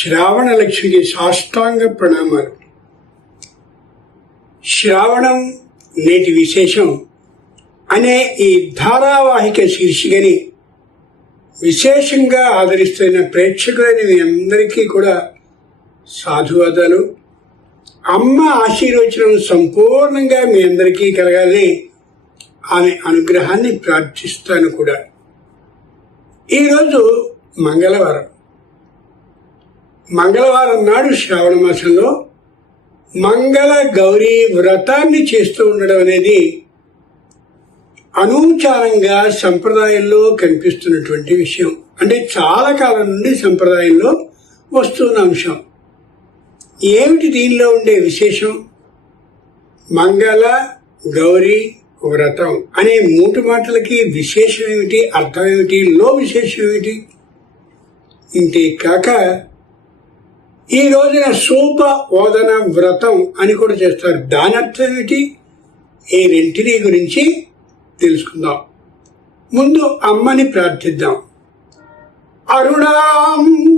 శ్రావణ లక్ష్మికి సాష్టాంగ ప్రణామాలు. శ్రావణం నేటి విశేషం అనే ఈ ధారావాహిక శీర్షికని విశేషంగా ఆదరిస్తున్న ప్రేక్షకులైన మీ అందరికీ కూడా సాధువాదాలు. అమ్మ ఆశీర్వచనం సంపూర్ణంగా మీ అందరికీ కలగాలని ఆమె అనుగ్రహాన్ని ప్రార్థిస్తాను కూడా. ఈరోజు మంగళవారం నాడు శ్రావణ మాసంలో మంగళ గౌరీ వ్రతాన్ని చేస్తూ ఉండడం అనేది అనూచారంగా సంప్రదాయంలో కనిపిస్తున్నటువంటి విషయం. అంటే చాలా కాలం నుండి సంప్రదాయంలో వస్తున్న అంశం. ఏమిటి దీనిలో ఉండే విశేషం? మంగళ గౌరీ వ్రతం అనే మూడు మాటలకి విశేషం ఏమిటి, అర్థం ఏమిటి, విశేషం ఏమిటి? ఇంతే కాక ఈ రోజున సూప ఓదన వ్రతం అని కూడా చేస్తారు. దాని అర్థం ఏమిటి? ఈ రెంటిని గురించి తెలుసుకుందాం. ముందు అమ్మని ప్రార్థిద్దాం. అరుణాం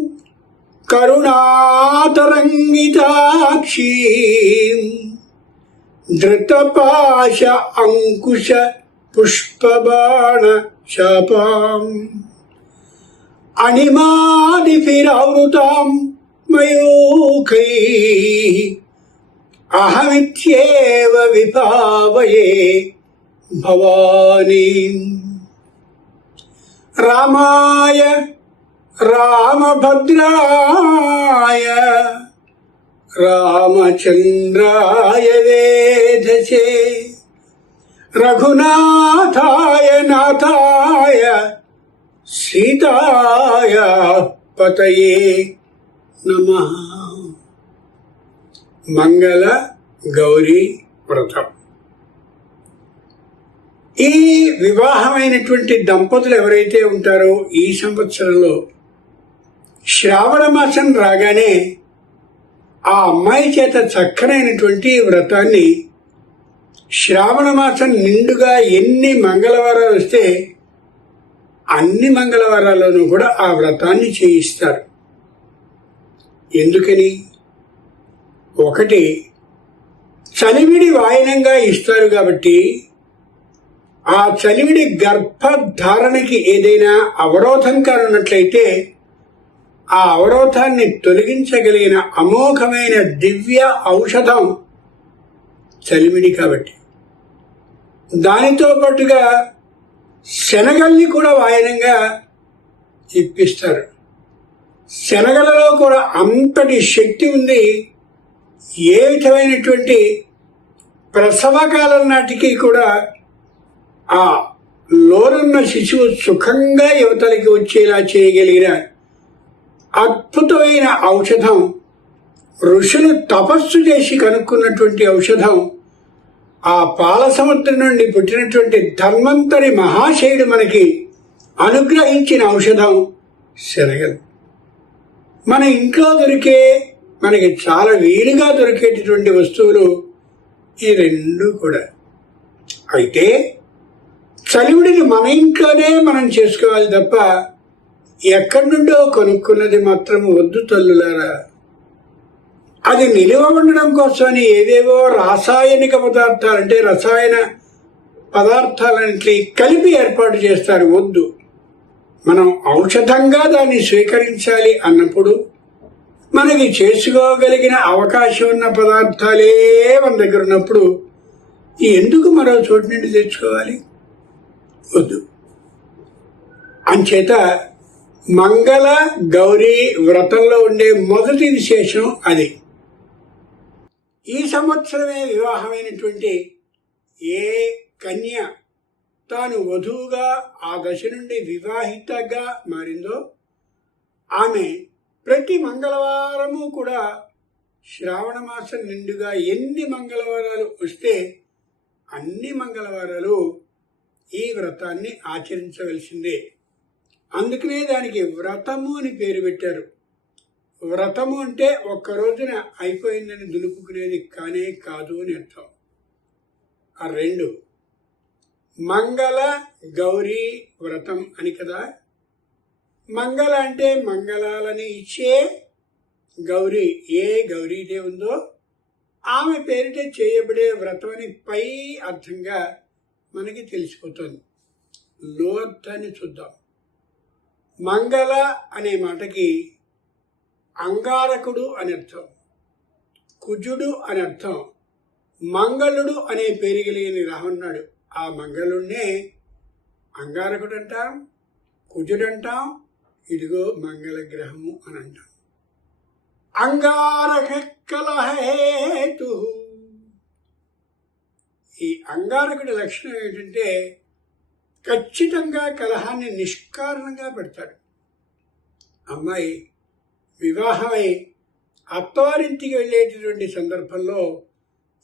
కరుణాతరంగితాక్షి ధృతపాశ అంకుశ పుష్పబాణ శాపాం అణిమాదిభిరావృతాం మయూఖై అహమిత్యేవ విభావయే భవానీ. రామాయ రామభద్రాయ రామచంద్రాయ వేధసే రఘునాథాయ నాథాయ సీతాయ పతయే నమః. మంగళ గౌరీ వ్రతం. ఈ వివాహమైనటువంటి దంపతులు ఎవరైతే ఉంటారో ఈ సంవత్సరంలో శ్రావణ మాసం రాగానే ఆ అమ్మాయి చేత చక్కనైనటువంటి వ్రతాన్ని శ్రావణ మాసం నిండుగా ఎన్ని మంగళవారాలు వస్తే అన్ని మంగళవారాల్లోనూ కూడా ఆ వ్రతాన్ని చేయిస్తారు. ఎందుకని? ఒకటి, చలివిడి వాయనంగా ఇస్తారు కాబట్టి ఆ చలివిడి గర్భధారణకి ఏదైనా అవరోధం కానున్నట్లయితే ఆ అవరోధాన్ని తొలగించగలిగిన అమోఘమైన దివ్య ఔషధం చలివిడి కాబట్టి. దానితో పాటుగా శనగల్ని కూడా వాయనంగా ఇప్పిస్తారు. శనగలలో కూడా అంతటి శక్తి ఉంది. ఏ విధమైనటువంటి ప్రసవకాలం నాటికి కూడా ఆ లోనున్న శిశువు సుఖంగా యువతలకి వచ్చేలా చేయగలిగిన అద్భుతమైన ఔషధం, ఋషులు తపస్సు చేసి కనుక్కున్నటువంటి ఔషధం, ఆ పాల సముద్రం నుండి పుట్టినటువంటి ధన్వంతరి మహాశయుడు మనకి అనుగ్రహించిన ఔషధం శనగలు. మన ఇంట్లో దొరికే, మనకి చాలా వీలుగా దొరికేటటువంటి వస్తువులు ఈ రెండు కూడా. అయితే చలివిడిని మన ఇంట్లోనే మనం చేసుకోవాలి తప్ప ఎక్కడి నుండో కొనుక్కున్నది మాత్రం వద్దు తల్లులారా. అది నిలువ ఉండడం కోసమని ఏవేవో రాసాయనిక పదార్థాలు, అంటే రసాయన పదార్థాలన్నింటినీ కలిపి ఏర్పాటు చేస్తారు. వద్దు. మనం ఔషధంగా దాన్ని స్వీకరించాలి అన్నప్పుడు మనకి చేసుకోగలిగిన అవకాశం ఉన్న పదార్థాలే మన దగ్గర ఉన్నప్పుడు ఎందుకు మరో చోటు నుండి తెచ్చుకోవాలి? వద్దు. అంచేత మంగళ గౌరీ వ్రతంలో ఉండే మొదటి విశేషం అది. ఈ సంవత్సరమే వివాహమైనటువంటి ఏ కన్య తాను వధువుగా ఆ దశ నుండి వివాహితగా మారిందో ఆమె ప్రతి మంగళవారము కూడా శ్రావణ మాసం నిండుగా ఎన్ని మంగళవారాలు వస్తే అన్ని మంగళవారాలు ఈ వ్రతాన్ని ఆచరించవలసిందే. అందుకనే దానికి వ్రతము అని పేరు పెట్టారు. వ్రతము అంటే ఒక్క రోజున అయిపోయిందని దులుపుకునేది కానే కాదు అని అర్థం. ఆ రెండు మంగళ గౌరీ వ్రతం అని కదా. మంగళ అంటే మంగళాలని ఇచ్చే గౌరీ, ఏ గౌరీ అయితే ఉందో ఆమె పేరిట చేయబడే వ్రతం అని పై అర్థంగా మనకి తెలిసిపోతుంది. లో అర్థాన్ని చూద్దాం. మంగళ అనే మాటకి అంగారకుడు అని అర్థం, కుజుడు అని అర్థం. మంగళుడు అనే పేరు కలిగిన రాహున్నాడు. ఆ మంగళుడినే అంగారకుడు అంటాం, కుజుడు అంటాం, ఇదిగో మంగళ గ్రహము అని అంటాం. అంగారక కలహేతు. ఈ అంగారకుడి లక్షణం ఏంటంటే ఖచ్చితంగా కలహాన్ని నిష్కారణంగా పెడతాడు. అమ్మాయి వివాహమై అత్తవారింటికి వెళ్ళేటటువంటి సందర్భంలో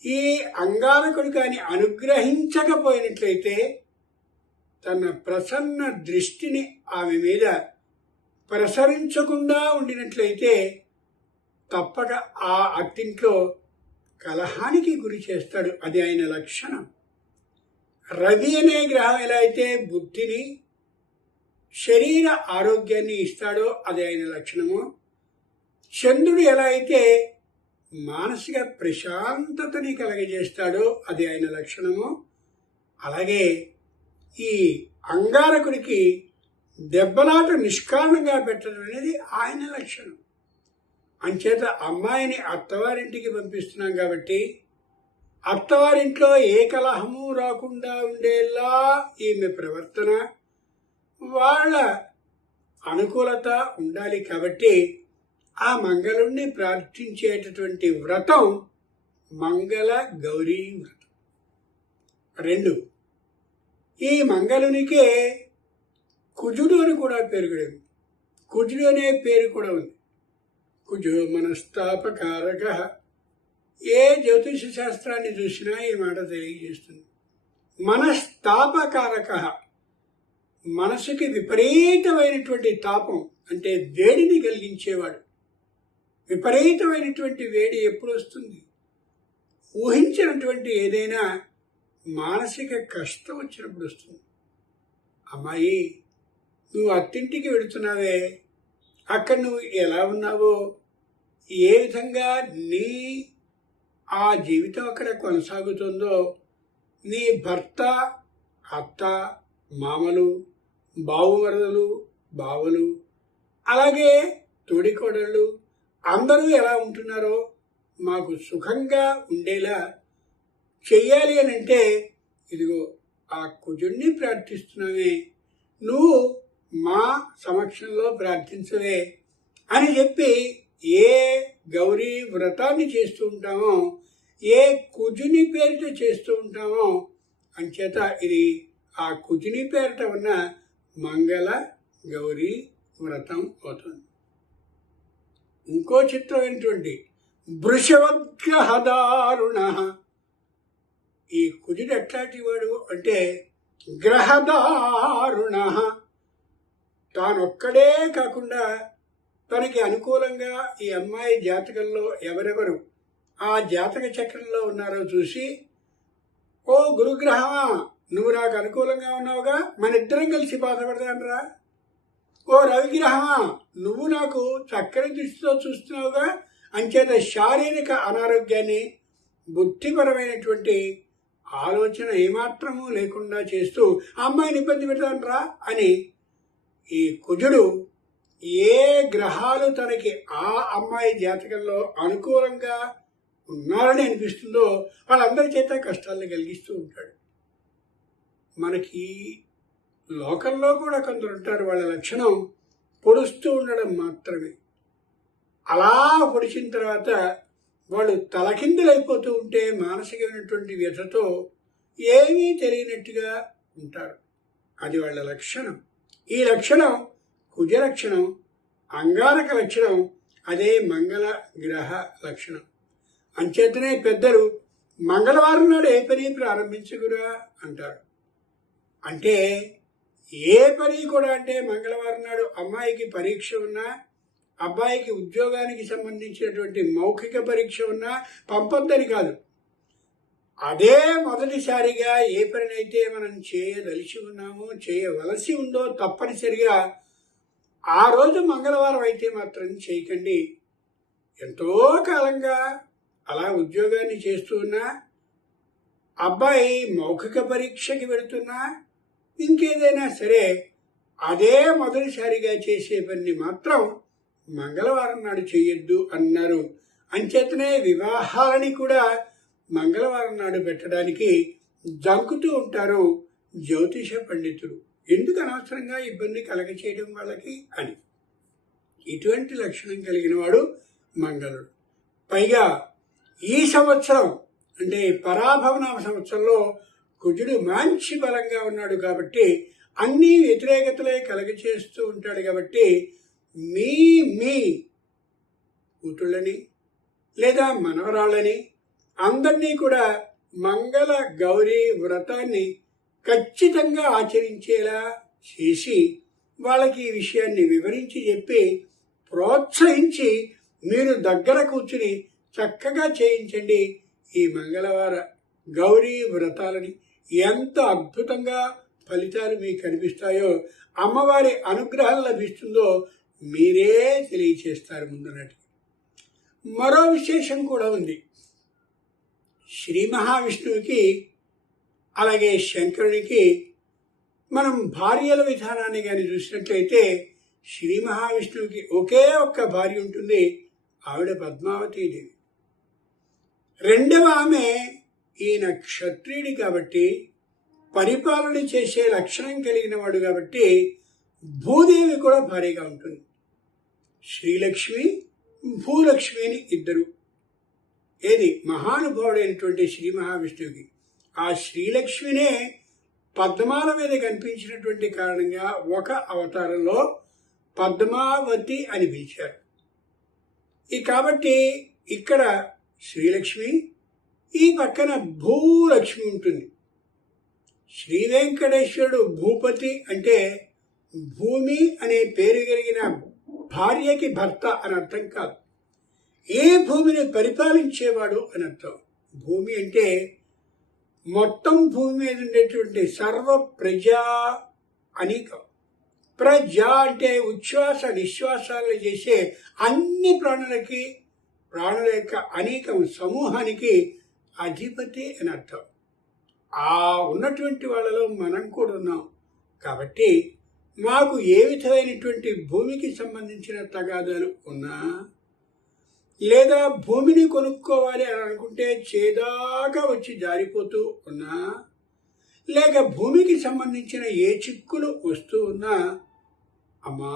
ఈ అంగారకుడు కానీ అనుగ్రహించకపోయినట్లయితే తన ప్రసన్న దృష్టిని ఆమె మీద ప్రసరించకుండా ఉండినట్లయితే తప్పక ఆ అత్తింట్లో కలహానికి గురి చేస్తాడు. అది ఆయన లక్షణం. రవి అనే గ్రహం ఎలా అయితే బుద్ధిని, శరీర ఆరోగ్యాన్ని ఇస్తాడో అది ఆయన లక్షణము. చంద్రుడు ఎలా అయితే మానసిక ప్రశాంతతని కలగజేస్తాడో అది ఆయన లక్షణము. అలాగే ఈ అంగారకుడికి దెబ్బలాట నిష్కారణంగా పెట్టడం అనేది ఆయన లక్షణం. అంచేత అమ్మాయిని అత్తవారింటికి పంపిస్తున్నాం కాబట్టి అత్తవారింట్లో ఏ కలహము రాకుండా ఉండేలా ఈమె ప్రవర్తన, వాళ్ళ అనుకూలత ఉండాలి. కాబట్టి ఆ మంగళుణ్ణి ప్రార్థించేటటువంటి వ్రతం మంగళ గౌరీ వ్రతం. 2, ఈ మంగళునికే కుజుడు అని కూడా పేరు కలిగింది. కుజుడు అనే పేరు కూడా ఉంది. కుజో మనస్తాపకారక. ఏ జ్యోతిష శాస్త్రాన్ని చూసినా ఈ మాట తెలియజేస్తుంది. మనస్తాపకారక, మనసుకి విపరీతమైనటువంటి తాపం అంటే వేడిని కలిగించేవాడు. విపరీతమైనటువంటి వేడి ఎప్పుడు వస్తుంది? ఊహించినటువంటి ఏదైనా మానసిక కష్టం వచ్చినప్పుడు వస్తుంది. అమ్మాయి, నువ్వు అత్తింటికి వెళుతున్నావే, అక్కడ నువ్వు ఎలా ఉన్నావో, ఏ విధంగా నీ ఆ జీవితం అక్కడ కొనసాగుతుందో, నీ భర్త, అత్త, మామలు, బావుమరదలు, బావలు, అలాగే తోడికోడళ్ళు అందరూ ఎలా ఉంటున్నారో మాకు సుఖంగా ఉండేలా చెయ్యాలి అని అంటే ఇదిగో ఆ కుజుడిని ప్రార్థిస్తున్నావే, నువ్వు మా సమక్షంలో ప్రార్థించవే అని చెప్పి ఏ గౌరీ వ్రతాన్ని చేస్తూ ఉంటామో, ఏ కుజుని పేరిట చేస్తూ ఉంటామో అంచేత ఇది ఆ కుజుని పేరిట ఉన్న మంగళ గౌరీ వ్రతం అవుతుంది. ఇంకో చిత్రమైనటువంటి వృషభగ్రహదారుణ. ఈ కుజుడు ఎట్లాంటి వాడు అంటే గ్రహదారుణ. తానొక్కడే కాకుండా తనకి అనుకూలంగా ఈ అమ్మాయి జాతకంలో ఎవరెవరు ఆ జాతక చక్రంలో ఉన్నారో చూసి, ఓ గురుగ్రహమా, నువ్వు నాకు అనుకూలంగా ఉన్నావుగా, మన ఇద్దరం కలిసి బాధపడదానరా. ఓ రవిగ్రహమా, నువ్వు నాకు చక్కని దృష్టితో చూస్తున్నావుగా, అంచేత శారీరక అనారోగ్యాన్ని, బుద్ధిపరమైనటువంటి ఆలోచన ఏమాత్రము లేకుండా చేస్తూ అమ్మాయిని ఇబ్బంది పెడతానరా అని ఈ కుజుడు ఏ గ్రహాలు తనకి ఆ అమ్మాయి జాతకంలో అనుకూలంగా ఉన్నారని అనిపిస్తుందో వాళ్ళందరి చేత కష్టాలను కలిగిస్తూ ఉంటాడు. మనకి లోకంలో కూడా కొందరు ఉంటారు, వాళ్ళ లక్షణం పొడుస్తూ ఉండడం మాత్రమే. అలా పొడిచిన తర్వాత వాళ్ళు తలకిందులైపోతూ ఉంటే మానసికమైనటువంటి వ్యధతో ఏమీ తెలియనట్టుగా ఉంటారు. అది వాళ్ళ లక్షణం. ఈ లక్షణం కుజ లక్షణం, అంగారక లక్షణం, అదే మంగళ గ్రహ లక్షణం. అంచేతనే పెద్దలు మంగళవారం నాడు ఏ పని ప్రారంభించకురా అంటారు. అంటే ఏ పని కూడా అంటే మంగళవారం నాడు అమ్మాయికి పరీక్ష ఉన్నా, అబ్బాయికి ఉద్యోగానికి సంబంధించినటువంటి మౌఖిక పరీక్ష ఉన్నా పంపొద్దని కాదు. అదే మొదటిసారిగా ఏ పనినైతే మనం చేయదలిచి ఉన్నామో, చేయవలసి ఉందో తప్పనిసరిగా ఆ రోజు మంగళవారం అయితే మాత్రం చేయకండి. ఎంతో కాలంగా అలా ఉద్యోగాన్ని చేస్తూ ఉన్నా, అబ్బాయి మౌఖిక పరీక్షకి వెళుతున్నా, ఇంకేదైనా సరే అదే మొదటిసారిగా చేసే పని మాత్రం మంగళవారం నాడు చేయొద్దు అన్నారు. అంచేతనే వివాహాలని కూడా మంగళవారం నాడు పెట్టడానికి జంకుతూ ఉంటారు జ్యోతిష పండితులు. ఎందుకు అనవసరంగా ఇబ్బంది కలగచేయడం వాళ్ళకి అని. ఇటువంటి లక్షణం కలిగిన వాడు మంగళుడు. పైగా ఈ సంవత్సరం అంటే పరాభవనామ సంవత్సరంలో కుజుడు మంచి బలంగా ఉన్నాడు కాబట్టి అన్ని వ్యతిరేకతలే కలగచేస్తూ ఉంటాడు కాబట్టి మీ మీ కూతుళ్ళని లేదా మనవరాళ్ళని అందరినీ కూడా మంగళ గౌరీ వ్రతాన్ని ఖచ్చితంగా ఆచరించేలా చేసి వాళ్ళకి ఈ విషయాన్ని వివరించి చెప్పి ప్రోత్సహించి మీరు దగ్గర కూర్చుని చక్కగా చేయించండి ఈ మంగళవార గౌరీ వ్రతాలని. ఎంత అద్భుతంగా ఫలితాలు మీకు కనిపిస్తాయో, అమ్మవారి అనుగ్రహం లభిస్తుందో మీరే తెలియచేస్తారు ముందున్నట్టు. మరో విశేషం కూడా ఉంది. శ్రీ మహావిష్ణువుకి అలాగే శంకరునికి మనం భార్యల విధానాన్ని కానీ చూసినట్లయితే శ్రీ మహావిష్ణువుకి ఒకే ఒక్క భార్య ఉంటుంది, ఆవిడ పద్మావతీదేవి. రెండవ ఆమె ఈయన క్షత్రియుడి కాబట్టి పరిపాలన చేసే లక్షణం కలిగిన వాడు కాబట్టి భూదేవి కూడా భార్యగా ఉంటుంది. శ్రీలక్ష్మి భూలక్ష్మి అని ఇద్దరు. ఏది మహానుభావుడైనటువంటి శ్రీ మహావిష్ణువుకి ఆ శ్రీలక్ష్మినే పద్మాల మీద కనిపించినటువంటి కారణంగా ఒక అవతారంలో పద్మావతి అని పిలిచారు. కాబట్టి ఇక్కడ శ్రీలక్ష్మి, ఈ పక్కన భూలక్ష్మి ఉంటుంది. శ్రీ వెంకటేశ్వరుడు భూపతి అంటే భూమి అనే పేరు కలిగిన భార్యకి భర్త అని అర్థం కాదు, ఏ భూమిని పరిపాలించేవాడు అని అర్థం. భూమి అంటే మొత్తం భూమి మీద ఉండేటువంటి సర్వ ప్రజా అనేకం. ప్రజ అంటే ఉచ్ఛ్వాస నిశ్వాసాలు చేసే అన్ని ప్రాణులకి, ప్రాణుల యొక్క అనేకం సమూహానికి అధిపతి అని అర్థం. ఆ ఉన్నటువంటి వాళ్ళలో మనం కూడా ఉన్నాం. కాబట్టి మాకు ఏ విధమైనటువంటి భూమికి సంబంధించిన తగాదాలు ఉన్నా, లేదా భూమిని కొనుక్కోవాలి అని అనుకుంటే చేదాకా వచ్చి జారిపోతూ ఉన్నా, లేక భూమికి సంబంధించిన ఏ చిక్కులు వస్తూ ఉన్నా, అమ్మా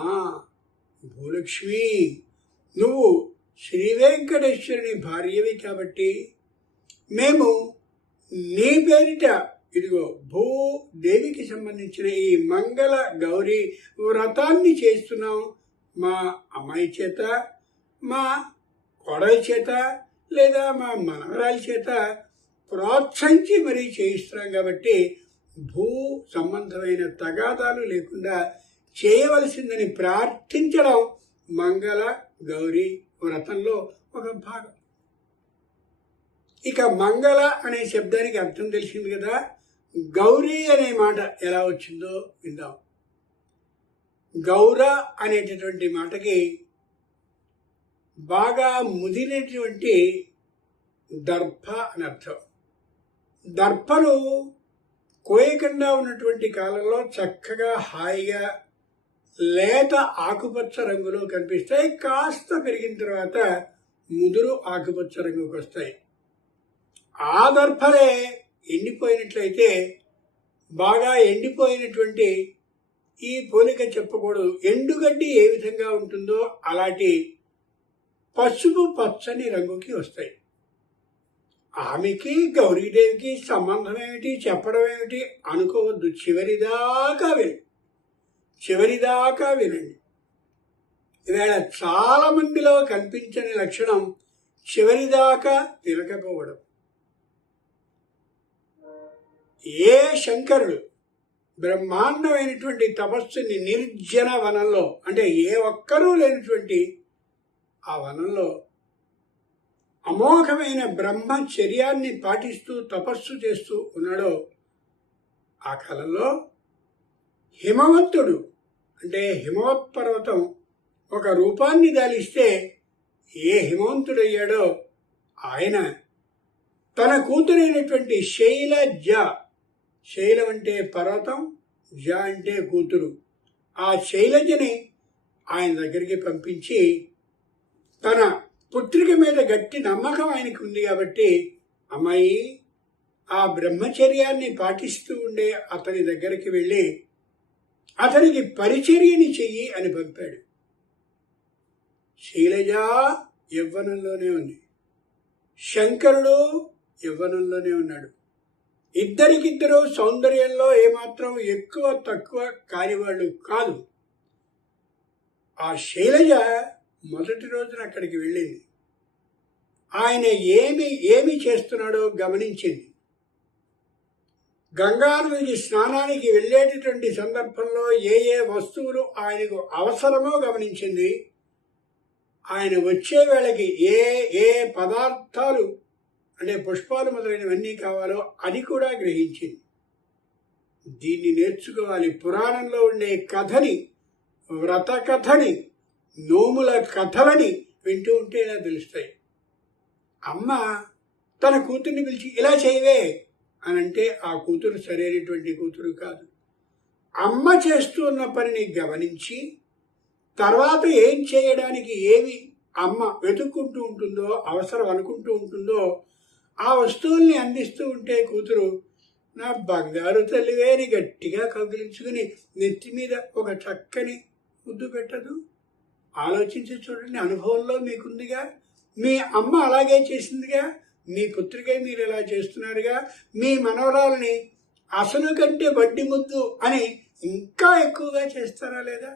భూలక్ష్మి నువ్వు శ్రీ వెంకటేశ్వరుని భార్యవి కాబట్టి మేము నీ పేరిట ఇదిగో భూదేవికి సంబంధించిన ఈ మంగళ గౌరీ వ్రతాన్ని చేస్తున్నాం. మా అమ్మాయి చేత, మా కోడలి చేత, లేదా మా మనవరాలి చేత ప్రోత్సహించి మరీ చేయిస్తున్నాం కాబట్టి భూ సంబంధమైన తగాదాలు లేకుండా చేయవలసిందని ప్రార్థించడం మంగళ గౌరీ వ్రతంలో ఒక భాగం. ఇక మంగళ అనే శబ్దానికి అర్థం తెలిసింది కదా. గౌరీ అనే మాట ఎలా వచ్చిందో విందాం. గౌర అనేటటువంటి మాటకి బాగా ముదిరినటువంటి దర్భ అని అర్థం. దర్భలు కోయకుండా ఉన్నటువంటి కాలంలో చక్కగా హాయిగా లేత ఆకుపచ్చ రంగులో కనిపిస్తాయి. కాస్త పెరిగిన తర్వాత ముదురు ఆకుపచ్చ రంగుకి వస్తాయి. ఆ దర్భలే ఎండిపోయినట్లయితే బాగా ఎండిపోయినటువంటి, ఈ పోలిక చెప్పకూడదు, ఎండుగడ్డి ఏ విధంగా ఉంటుందో అలాంటి పసుపు పచ్చని రంగుకి వస్తాయి. ఆమెకి గౌరీదేవికి సంబంధం ఏమిటి, చెప్పడం ఏమిటి అనుకోవద్దు. చివరిదాకా వినండి. ఈవేళ చాలా మందిలో కనిపించని లక్షణం చివరిదాకా వినకపోవడం. ఏ శంకరుడు బ్రహ్మాండమైనటువంటి తపస్సుని నిర్జన వనంలో, అంటే ఏ ఒక్కరూ లేనటువంటి ఆ వనంలో అమోఘమైన బ్రహ్మచర్యాన్ని పాటిస్తూ తపస్సు చేస్తూ ఉన్నాడో, ఆ కాలంలో హిమవంతుడు అంటే హిమవత్ పర్వతం ఒక రూపాన్ని దాలిస్తే ఏ హిమవంతుడయ్యాడో ఆయన తన కూతురైనటువంటి శైలజ, శైలం అంటే పర్వతం, జ అంటే కూతురు, ఆ శైలజని ఆయన దగ్గరికి పంపించి తన పుత్రిక మీద గట్టి నమ్మకం ఆయనకు ఉంది కాబట్టి, అమ్మాయి ఆ బ్రహ్మచర్యాన్ని పాటిస్తూ ఉండే అతని దగ్గరికి వెళ్ళి అతనికి పరిచర్యని చెయ్యి అని పంపాడు. శైలజ యవ్వనంలోనే ఉంది, శంకరుడు యవ్వనంలోనే ఉన్నాడు. ఇద్దరికిద్దరు సౌందర్యంలో ఏమాత్రం ఎక్కువ తక్కువ కానివాళ్ళు కాదు. ఆ శైలజ మొదటి రోజున అక్కడికి వెళ్ళింది. ఆయన ఏమి చేస్తున్నాడో గమనించింది. గంగానదికి స్నానానికి వెళ్ళేటటువంటి సందర్భంలో ఏ వస్తువులు ఆయనకు అవసరమో గమనించింది. ఆయన వచ్చే వేళకి ఏ పదార్థాలు అంటే పుష్పాలు మొదలైనవన్నీ కావాలో అది కూడా గ్రహించింది. దీన్ని నేర్చుకోవాలి. పురాణంలో ఉండే కథని, వ్రత కథని, నోముల కథలని వింటూ ఉంటే ఇలా తెలుస్తాయి. అమ్మ తన కూతుర్ని పిలిచి ఇలా చేయవే అని అంటే ఆ కూతురు సరైనటువంటి కూతురు కాదు. అమ్మ చేస్తూ ఉన్న పనిని గమనించి తర్వాత ఏం చేయడానికి ఏమి అమ్మ వెతుక్కుంటూ ఉంటుందో, అవసరం అనుకుంటూ ఉంటుందో ఆ వస్తువుల్ని అందిస్తూ ఉంటే కూతురు నా బంగారు తల్లివేని గట్టిగా కౌగిలించుకుని నెత్తి మీద ఒక చక్కని ముద్దు పెట్టదు? ఆలోచించి చూడండి. అనుభవంలో మీకుందిగా, మీ అమ్మ అలాగే చేసిందిగా, మీ పుత్రికై మీరు ఇలా చేస్తున్నారుగా. మీ మనవరాలని అసలు కంటే వడ్డీ ముద్దు అని ఇంకా ఎక్కువగా చేస్తారా లేదా?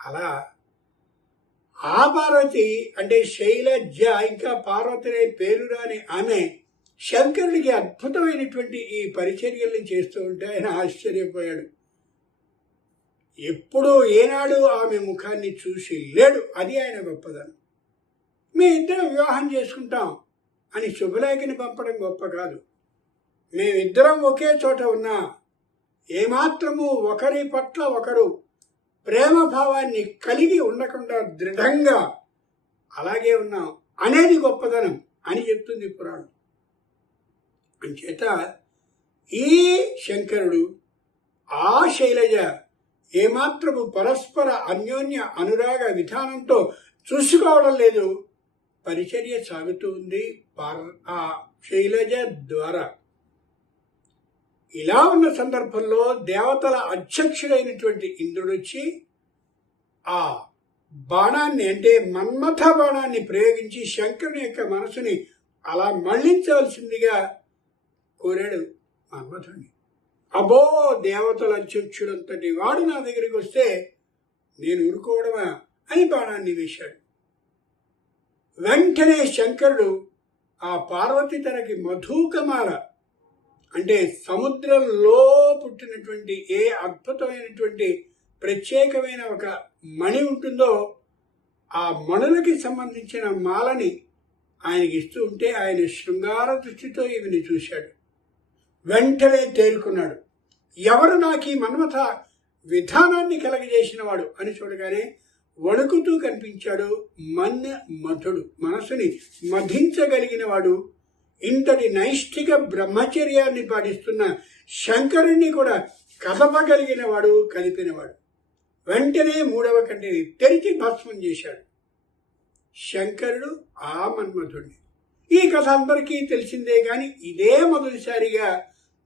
అలా ఆ పార్వతి అంటే శైలజ, ఇంకా పార్వతి అనే పేరు రాని ఆమె శంకరుడికి అద్భుతమైనటువంటి ఈ పరిచర్యల్ని చేస్తూ ఉంటే ఆయన ఆశ్చర్యపోయాడు. ఎప్పుడూ ఏనాడు ఆమె ముఖాన్ని చూసి లేడు. అది ఆయన గొప్పదనం. మీ ఇద్దరం వివాహం చేసుకుంటాం అని శుభలేఖని పంపడం గొప్ప కాదు. మేమిద్దరం ఒకే చోట ఉన్నా ఏమాత్రము ఒకరి పట్ల ఒకరు ప్రేమ భావాన్ని కలిగి ఉండకుండా దృఢంగా అలాగే ఉన్నాం అనేది గొప్పదనం అని చెప్తుంది పురాణం. అంచేత ఈ శంకరుడు ఆ శైలజ ఏమాత్రము పరస్పర అన్యోన్య అనురాగ విధానంతో చూసుకోవడం లేదు. పరిచర్య సాగుతూ ఉంది ఆ శైలజ ద్వారా. ఇలా ఉన్న సందర్భంలో దేవతల అధ్యక్షుడైనటువంటి ఇంద్రుడు వచ్చి ఆ బాణాన్ని అంటే మన్మథ బాణాన్ని ప్రయోగించి శంకరుని యొక్క మనసుని అలా మళ్లించవలసిందిగా కోరాడు మన్మథుడిని. అబ్బో, దేవతల అధ్యక్షుడంతటి వాడు నా దగ్గరికి వస్తే నేను ఊరుకోవడమా అని బాణాన్ని వేశాడు. వెంటనే శంకరుడు ఆ పార్వతి తనకి మధుకమాల అంటే సముద్రంలో పుట్టినటువంటి ఏ అద్భుతమైనటువంటి ప్రత్యేకమైన ఒక మణి ఉంటుందో ఆ మణులకి సంబంధించిన మాలని ఆయనకి ఇస్తూ ఉంటే ఆయన శృంగార దృష్టితో ఈమెని చూశాడు. వెంటనే తేరుకున్నాడు. ఎవరు నాకు ఈ మన్మథ విధానాన్ని కలగజేసిన వాడు అని చూడగానే వణుకుతూ కనిపించాడు మన్మథుడు. మనసుని మధించగలిగిన వాడు, ఇంతటి నైష్ఠిక బ్రహ్మచర్యాన్ని పాటిస్తున్న శంకరుణ్ణి కూడా కదపగలిగిన వాడు, కలిపినవాడు. వెంటనే మూడవ కంటిని తెరిచి భస్మం చేశాడు శంకరుడు ఆ మన్మథుడిని. ఈ కథ అందరికీ తెలిసిందే, కానీ ఇదే మొదటిసారిగా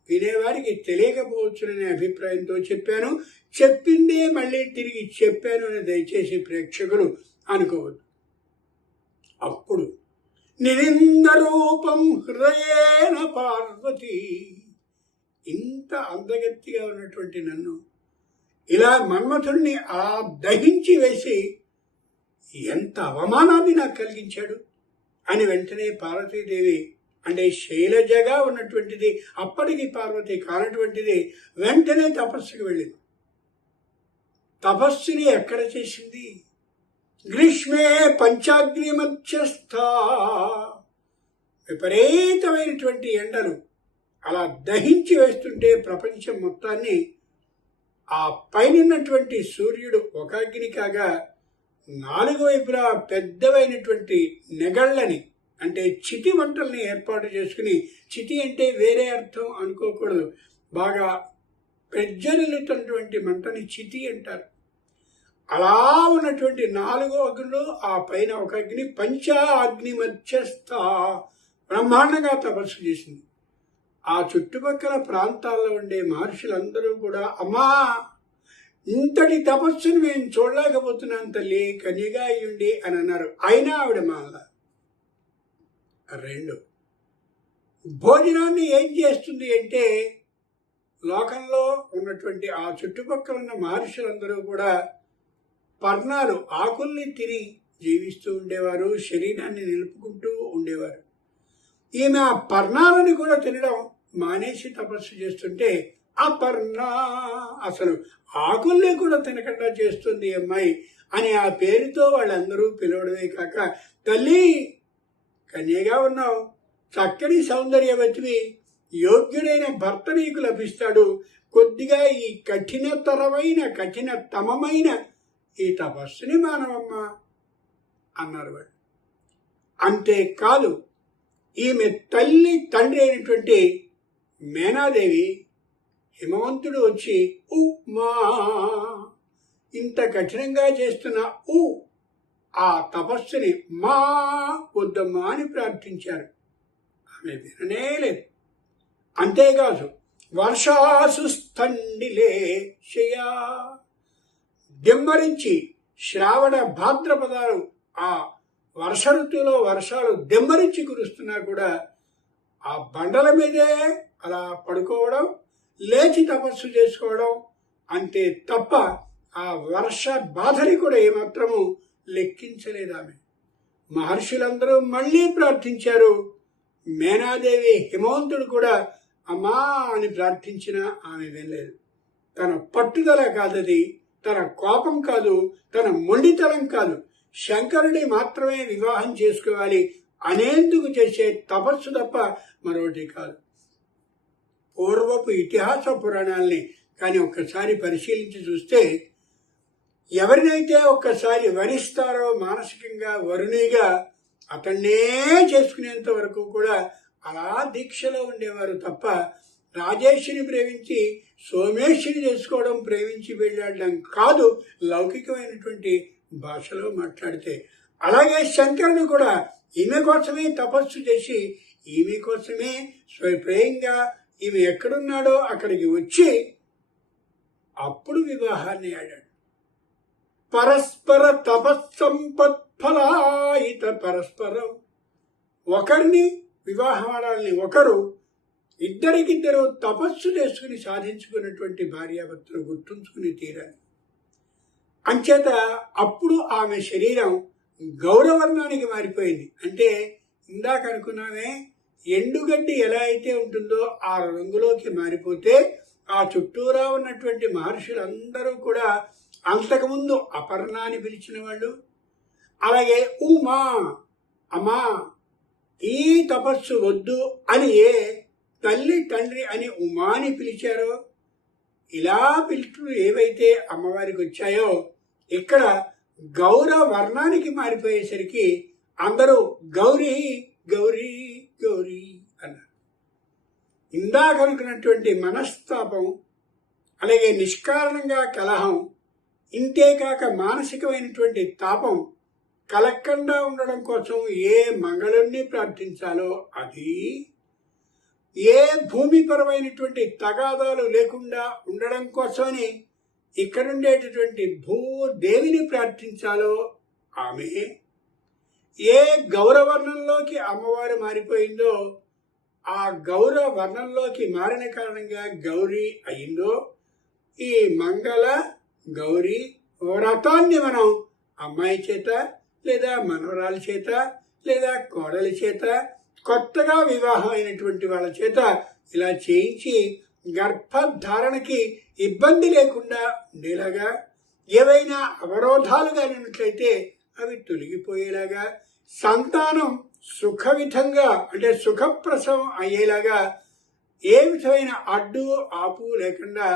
వినేవారికి తెలియకపోవచ్చుననే అభిప్రాయంతో చెప్పాను. చెప్పిందే మళ్ళీ తిరిగి చెప్పాను అని దయచేసి ప్రేక్షకులు అనుకోవద్దు. అప్పుడు నిరిందరూపం హృదయేన పార్వతి, ఇంత అందగత్తిగా ఉన్నటువంటి నన్ను ఇలా మన్మథుడిని ఆ దహించి వేసి ఎంత అవమానాన్ని నాకు కలిగించాడు అని వెంటనే పార్వతీదేవి అంటే శైలజగా ఉన్నటువంటిది, అప్పటికి పార్వతి కానటువంటిది, వెంటనే తపస్సుకు వెళ్ళింది. తపస్సుని ఎక్కడ చేసింది? గ్రీష్మే పంచాగ్ని మధ్యస్థ, విపరీతమైనటువంటి ఎండలు అలా దహించి వేస్తుంటే ప్రపంచం మొత్తాన్ని ఆ పైనటువంటి సూర్యుడు ఒక అగ్ని కాగా నాలుగు వైపులా పెద్దవైనటువంటి నెగళ్ళని అంటే చిటి మంటల్ని ఏర్పాటు చేసుకుని, చిటి అంటే వేరే అర్థం అనుకోకూడదు, బాగా పెజ్జరిల్లుతున్నటువంటి మంటని చిటి అంటారు. అలా ఉన్నటువంటి 4 అగ్నులు, ఆ పైన ఒక అగ్ని, పంచాగ్ని మధ్యస్థ బ్రహ్మాండంగా తపస్సు చేసింది. ఆ చుట్టుపక్కల ప్రాంతాల్లో ఉండే మహర్షులందరూ కూడా, అమ్మా ఇంతటి తపస్సును మేము చూడలేకపోతున్నాం తల్లి, కన్యగా అయ్యుండి అని అన్నారు. అయినా ఆవిడ మాల. 2, భోజనాన్ని ఏం చేస్తుంది అంటే, లోకంలో ఉన్నటువంటి ఆ చుట్టుపక్కల ఉన్న మహర్షులందరూ కూడా పర్ణాలు, ఆకుల్ని తిని జీవిస్తూ ఉండేవారు, శరీరాన్ని నిలుపుకుంటూ ఉండేవారు. ఈమె ఆ పర్ణాలని కూడా తినడం మానేసి తపస్సు చేస్తుంటే, అపర్ణ అసలు ఆకుల్ని కూడా తినకుండా చేస్తుంది అమ్మాయి అని ఆ పేరుతో వాళ్ళందరూ పిలవడమే కాక, తల్లి కన్యగా ఉన్నావు, చక్కని సౌందర్యవతివి, యోగ్యుడైన భర్త నీకు లభిస్తాడు, కొద్దిగా ఈ కఠినతమమైన ఈ తపస్సుని మానవమ్మా అన్నారు వాళ్ళు. అంతేకాదు, ఈమె తల్లి తండ్రి అయినటువంటి మేనాదేవి హిమవంతుడు వచ్చి ఉమా ఇంత కఠినంగా చేస్తున్న ఆ తపస్సుని మా వద్దమ్మా అని ప్రార్థించారు. ఆమె విననే లేదు. అంతేకాదు, వర్షాసు స్థండిలే శయా దెమ్మరించి శ్రావణ భాద్రపదాలు ఆ వర్ష ఋతువులో వర్షాలు దెమ్మరించి కురుస్తున్నా కూడా ఆ బండల మీదే అలా పడుకోవడం, లేచి తపస్సు చేసుకోవడం అంతే తప్ప ఆ వర్ష బాధని కూడా ఏమాత్రము లెక్కించలేదు ఆమె. మహర్షులందరూ మళ్ళీ ప్రార్థించారు. మేనాదేవి హిమవంతుడు కూడా అమ్మా అని ప్రార్థించినా ఆమె వినలేదు. తన పట్టుదల కాదది, తన కోపం కాదు, తన మొండితనం కాదు, శంకరుడి మాత్రమే వివాహం చేసుకోవాలి అనేందుకు చేసే తపస్సు తప్ప మరొకటి కాదు. పూర్వపు ఇతిహాస పురాణాలని కానీ ఒక్కసారి పరిశీలించి చూస్తే, ఎవరినైతే ఒక్కసారి వరిస్తారో మానసికంగా వరుణిగా అతన్నే చేసుకునేంత వరకు కూడా అలా దీక్షలో ఉండేవారు తప్ప, రాజేశ్వరిని ప్రేమించి సోమేశ్వరిని చేసుకోవడం, ప్రేమించి వెళ్ళడం కాదు లౌకికమైనటువంటి భాషలో మాట్లాడితే. అలాగే శంకరుడు కూడా ఈమె కోసమే తపస్సు చేసి, ఈమె కోసమే స్వయంగా ఈమె ఎక్కడున్నాడో అక్కడికి వచ్చి అప్పుడు వివాహాన్ని ఆడాడు. పరస్పర తపస్సంపత్ఫలాయిత పరస్పరం, ఒకరిని వివాహం ఆడాలని ఒకరు, ఇద్దరికిద్దరు తపస్సు చేసుకుని సాధించుకున్నటువంటి భార్యాభర్తలు గుర్తుంచుకుని తీరాలి. అంచేత అప్పుడు ఆమె శరీరం గౌరవర్ణానికి మారిపోయింది. అంటే ఇందాక అనుకున్నామే, ఎండుగడ్డి ఎలా అయితే ఉంటుందో ఆ రంగులోకి మారిపోతే ఆ చుట్టూరా ఉన్నటువంటి మహర్షులందరూ కూడా అంతకుముందు అపర్ణాన్ని పిలిచిన వాళ్ళు, అలాగే ఉమా అమ్మా ఈ తపస్సు వద్దు అని ఏ తల్లి తండ్రి అని ఉమాని పిలిచారో, ఇలా పిలుపులు ఏవైతే అమ్మవారికి వచ్చాయో ఇక్కడ గౌరవ వర్ణానికి మారిపోయేసరికి అందరూ గౌరీ గౌరీ గౌరీ అన్నారు. ఇందాక అనుకున్నటువంటి మనస్తాపం, అలాగే నిష్కారణంగా కలహం, ఇంతేకాక మానసికమైనటువంటి తాపం కలగకుండా ఉండడం కోసం ఏ మంగళుణ్ణి ప్రార్థించాలో అది, ఏ భూమిపరమైనటువంటి తగాదాలు లేకుండా ఉండడం కోసమని ఇక్కడుండేటటువంటి భూదేవిని ప్రార్థించాలో ఆమె, ఏ గౌరవర్ణంలోకి అమ్మవారు మారిపోయిందో ఆ గౌరవ వర్ణంలోకి మారిన కారణంగా గౌరీ అయిందో, ఈ మంగళ గౌరీ వ్రతాన్ని మనం అమ్మాయి చేత లేదా మనవరాలి చేత లేదా కోడలి చేత, కొత్తగా వివాహం అయినటువంటి వాళ్ళ చేత ఇలా చేయించి గర్భధారణకి ఇబ్బంది లేకుండా ఉండేలాగా, ఏవైనా అవరోధాలు కానినట్లయితే అవి తొలగిపోయేలాగా, సంతానం సుఖవిధంగా అంటే సుఖప్రసవం అయ్యేలాగా ఏ విధమైన అడ్డు ఆపు లేకుండా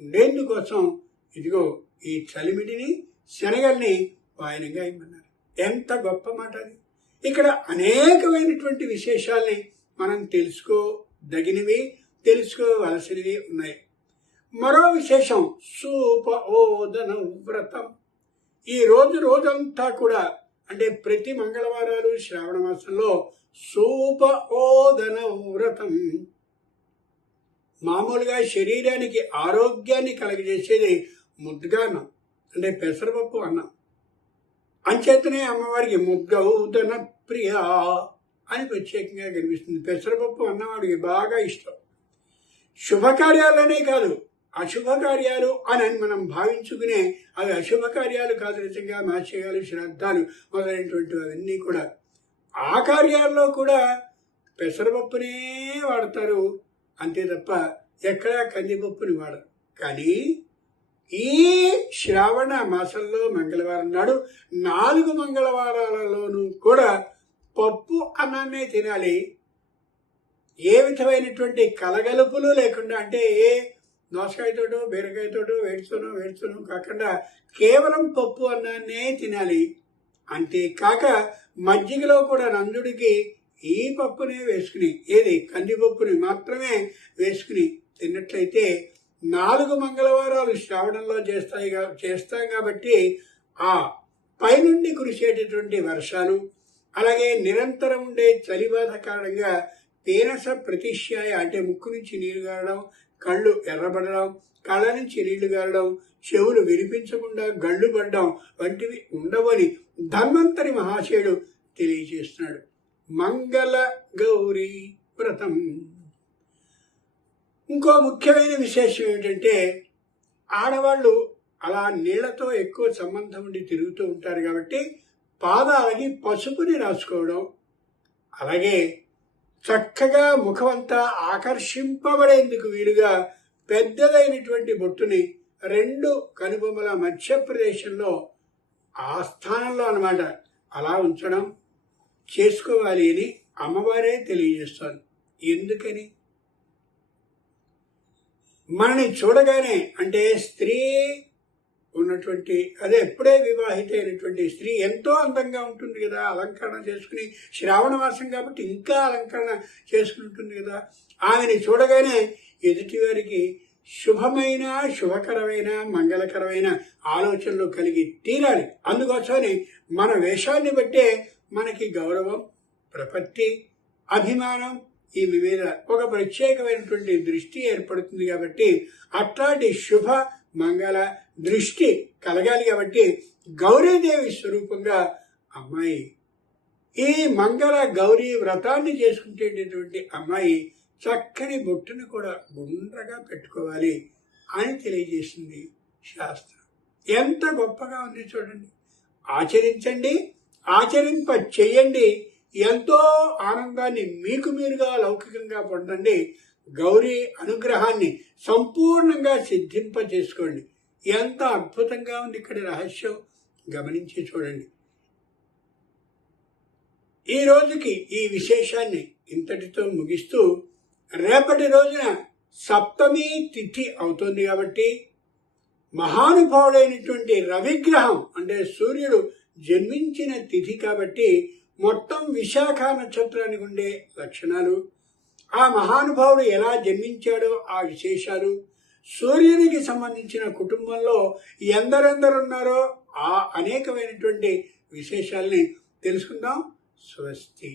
ఉండేందుకోసం ఇదిగో ఈ చలిమిడిని శనగల్ని వాయనంగా ఇమ్మన్నారు. ఎంత గొప్ప మాట అది. ఇక్కడ అనేకమైనటువంటి విశేషాల్ని మనం తెలుసుకోదగినవి, తెలుసుకోవలసినవి ఉన్నాయి. మరో విశేషం సూపోదన వ్రతం. ఈ రోజంతా కూడా అంటే ప్రతి మంగళవారాలు శ్రావణ మాసంలో సూపోదన వ్రతం. మామూలుగా శరీరానికి ఆరోగ్యాన్ని కలగజేసేది ముద్గాన్నం అంటే పెసరపప్పు అన్నం. అంచేతనే అమ్మవారికి ముద్గౌదన ప్రియ అని ప్రత్యేకంగా కనిపిస్తుంది. పెసరపప్పు అన్నవాడికి బాగా ఇష్టం. శుభకార్యాలనే కాదు, అశుభకార్యాలు అని మనం భావించుకునే అవి అశుభకార్యాలు కాదు, నిజంగా మాస్యాలు, శ్రాద్ధాలు మొదలైనటువంటివి అవన్నీ కూడా ఆ కార్యాల్లో కూడా పెసరపప్పునే వాడతారు అంతే తప్ప ఎక్కడా కందిపప్పుని వాడరు. కానీ ఈ శ్రావణ మాసంలో మంగళవారం నాడు 4 మంగళవారాలలోనూ కూడా పప్పు అన్నాన్నే తినాలి. ఏ విధమైనటువంటి కలగలుపులు లేకుండా, అంటే ఏ దోసకాయతోటో బీరకాయతోటో వేడితోనో కాకుండా కేవలం పప్పు అన్నాన్నే తినాలి. అంతేకాక మజ్జిగలో కూడా నందుడికి ఈ పప్పునే వేసుకుని, ఏది కందిపప్పుని మాత్రమే వేసుకుని తిన్నట్లయితే 4 మంగళవారాలు శ్రావణంలో చేస్తాం కాబట్టి ఆ పైనుండి కురిసేటటువంటి వర్షాలు, అలాగే నిరంతరం ఉండే చలిబాధ కారణంగా పీనస ప్రతిష్యాయ అంటే ముక్కు నుంచి నీరు గారడం, కళ్ళు ఎర్రబడడం, కళ్ళ నుంచి నీళ్లు గారడం, చెవులు వినిపించకుండా గళ్ళు పడడం వంటివి ఉండవని ధన్వంతరి మహాశయుడు తెలియజేస్తున్నాడు. మంగళ గౌరీ వ్రతం. ఇంకో ముఖ్యమైన విశేషం ఏమిటంటే, ఆడవాళ్ళు అలా నీళ్లతో ఎక్కువ సంబంధం ఉండి తిరుగుతూ ఉంటారు కాబట్టి పాదాలకి పసుపుని రాసుకోవడం, అలాగే చక్కగా ముఖమంతా ఆకర్షింపబడేందుకు వీలుగా పెద్దదైనటువంటి బొట్టుని 2 కనుబొమ్మల మధ్య ప్రదేశంలో ఆ స్థానంలో అన్నమాట అలా ఉంచడం చేసుకోవాలి అని అమ్మవారే తెలియజేస్తారు. ఎందుకని? మనని చూడగానే అంటే స్త్రీ ఉన్నటువంటి అదే ఎప్పుడే వివాహిత అయినటువంటి స్త్రీ ఎంతో అందంగా ఉంటుంది కదా, అలంకరణ చేసుకుని, శ్రావణ మాసం కాబట్టి ఇంకా అలంకరణ చేసుకుని ఉంటుంది కదా. ఆమెని చూడగానే ఎదుటివారికి శుభమైన, శుభకరమైన, మంగళకరమైన ఆలోచనలు కలిగి తీరాలి. అందుకోసమని మన వేషాన్ని బట్టే మనకి గౌరవం, ప్రపత్తి, అభిమానం ఈమె మీద ఒక ప్రత్యేకమైనటువంటి దృష్టి ఏర్పడుతుంది. కాబట్టి అట్లాంటి శుభ మంగళ దృష్టి కలగాలి. కాబట్టి గౌరీదేవి స్వరూపంగా అమ్మాయి ఈ మంగళ గౌరీ వ్రతాన్ని చేసుకుంటేటటువంటి అమ్మాయి చక్కని బొట్టును కూడా గుండ్రగా పెట్టుకోవాలి అని తెలియజేసింది శాస్త్రం. ఎంత గొప్పగా ఉంది చూడండి. ఆచరించండి, ఆచరింప చెయ్యండి. ఎంతో ఆనందాన్ని మీకు మీరుగా లౌకికంగా పొందండి. గౌరీ అనుగ్రహాన్ని సంపూర్ణంగా సిద్ధింప చేసుకోండి. ఎంత అద్భుతంగా ఉంది ఇక్కడ రహస్యం గమనించి చూడండి. ఈ రోజుకి ఈ విశేషాన్ని ఇంతటితో ముగిస్తూ, రేపటి రోజున సప్తమి తిథి అవుతుంది కాబట్టి మహానుభావుడైనటువంటి రవిగ్రహం అంటే సూర్యుడు జన్మించిన తిథి కాబట్టి మొత్తం విశాఖ నక్షత్రానికి ఉండే లక్షణాలు, ఆ మహానుభావుడు ఎలా జన్మించాడో ఆ విశేషాలు, సూర్యునికి సంబంధించిన కుటుంబంలో ఎందరెందరున్నారో ఆ అనేకమైనటువంటి విశేషాల్ని తెలుసుకుందాం. స్వస్తి.